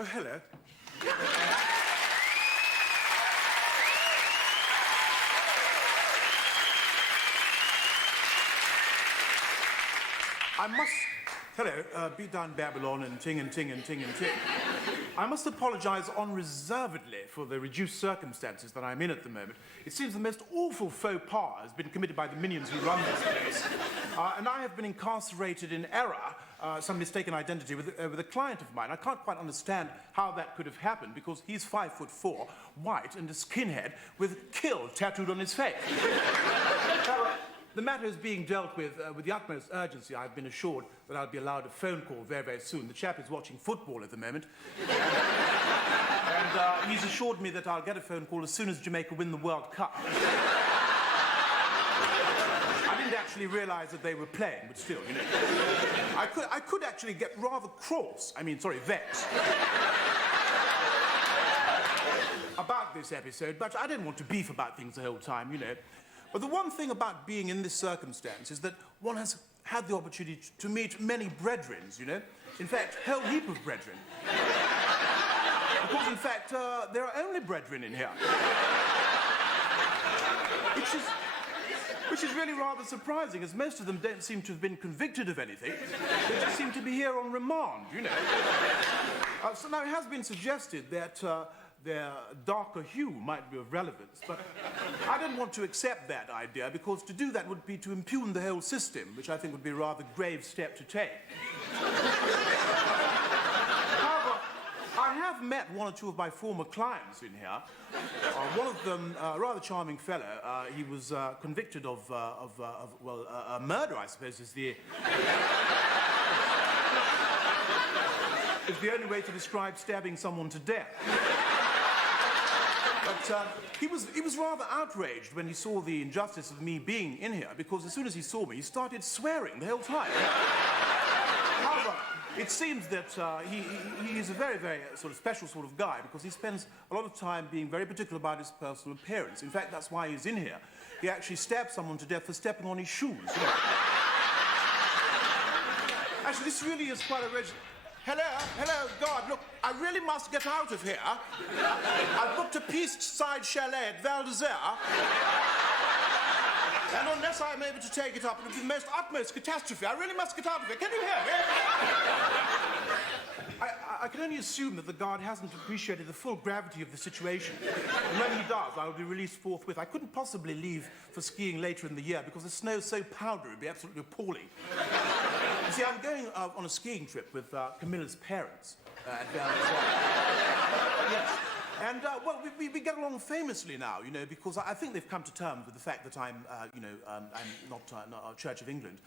Oh, hello. I must... Hello, beat down Babylon and ting and ting and ting and ting. I must apologize unreservedly for the reduced circumstances that I'm in at the moment. It seems the most awful faux pas has been committed by the minions who run this place. And I have been incarcerated in error, some mistaken identity with a client of mine. I can't quite understand how that could have happened because he's 5'4", white, and a skinhead with kill tattooed on his face. The matter is being dealt with the utmost urgency. I've been assured that I'll be allowed a phone call very, very soon. The chap is watching football at the moment. And he's assured me that I'll get a phone call as soon as Jamaica win the World Cup. I didn't actually realise that they were playing, but still, you know. I could actually get rather vexed about this episode, but I didn't want to beef about things the whole time, you know. But the one thing about being in this circumstance is that one has had the opportunity to meet many brethren, you know. In fact, a whole heap of brethren. Because, in fact, there are only brethren in here. Which is really rather surprising, as most of them don't seem to have been convicted of anything. They just seem to be here on remand, you know. So now it has been suggested that their darker hue might be of relevance, but I didn't want to accept that idea because to do that would be to impugn the whole system, which I think would be a rather grave step to take. However, I have met one or two of my former clients in here. One of them, a rather charming fellow, he was convicted of murder, I suppose, is the only way to describe stabbing someone to death. But he was rather outraged when he saw the injustice of me being in here, because as soon as he saw me, he started swearing the whole time. However, it seems that he is a very, very sort of special sort of guy, because he spends a lot of time being very particular about his personal appearance. In fact, that's why he's in here. He actually stabbed someone to death for stepping on his shoes. You know? Actually, this really is quite a Hello, God, look, I really must get out of here. I've booked a Peace-side chalet at Val d'Isere. And unless I'm able to take it up, it'll be the most utmost catastrophe. I really must get out of here. Can you hear me? I can only assume that the guard hasn't appreciated the full gravity of the situation. And when he does, I will be released forthwith. I couldn't possibly leave for skiing later in the year because the snow's so powdery, it'd be absolutely appalling. You see, I'm going on a skiing trip with Camilla's parents at Val d'Isere. Yes. And, we get along famously now, you know, because I think they've come to terms with the fact that I'm not a Church of England.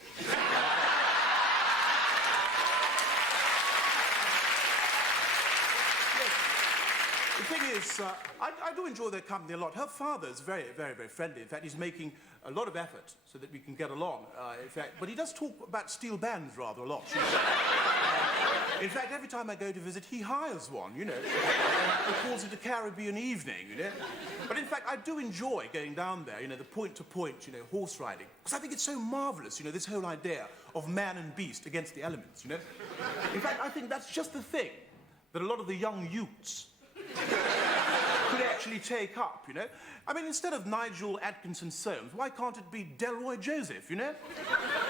The thing is, I do enjoy their company a lot. Her father is very, very, very friendly. In fact, he's making a lot of effort so that we can get along, in fact. But he does talk about steel bands rather a lot. In fact, every time I go to visit, he hires one, you know. He calls it a Caribbean evening, you know. But in fact, I do enjoy going down there, you know, the point-to-point, you know, horse riding. Because I think it's so marvellous, you know, this whole idea of man and beast against the elements, you know. In fact, I think that's just the thing that a lot of the young youths could actually take up, you know? I mean, instead of Nigel Atkinson Soames, why can't it be Delroy Joseph, you know?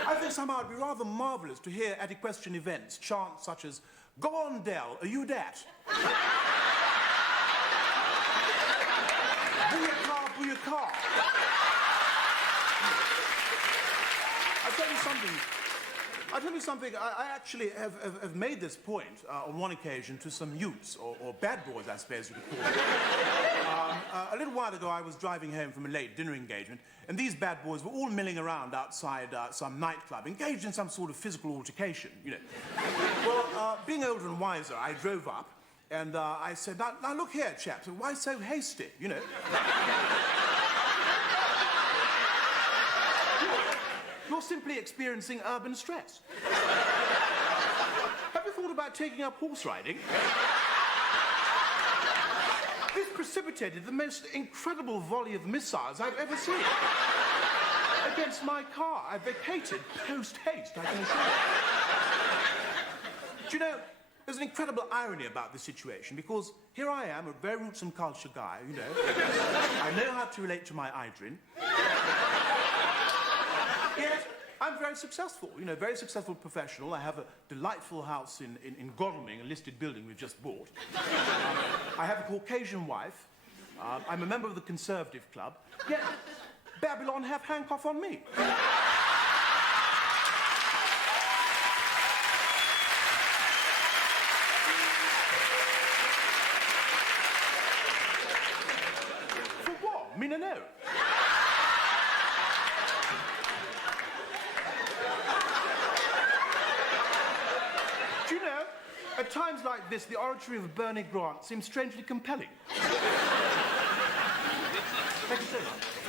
I think somehow it'd be rather marvellous to hear at equestrian events chants such as, "Go on, Del, are you dat?" "Booyah-car, booyah-car." I'll tell you something, I actually have made this point on one occasion to some youths, or bad boys, I suppose you could call them. A little while ago, I was driving home from a late dinner engagement, and these bad boys were all milling around outside some nightclub, engaged in some sort of physical altercation, you know. Well, being older and wiser, I drove up, and I said, now look here, chaps, why so hasty, you know? You're simply experiencing urban stress. Have you thought about taking up horse riding? This precipitated the most incredible volley of missiles I've ever seen. Against my car. I vacated post-haste, I can assure you. Do you know, There's an incredible irony about this situation because here I am, a very roots and culture guy, you know. I know how to relate to my Idrin. Yes, I'm very successful, you know, very successful professional. I have a delightful house in Godalming, a listed building we've just bought. I have a Caucasian wife. I'm a member of the Conservative Club. Yet, Babylon have handcuff on me. For what? Me no know. Do you know, at times like this, the oratory of Bernie Grant seems strangely compelling. Thank you so much.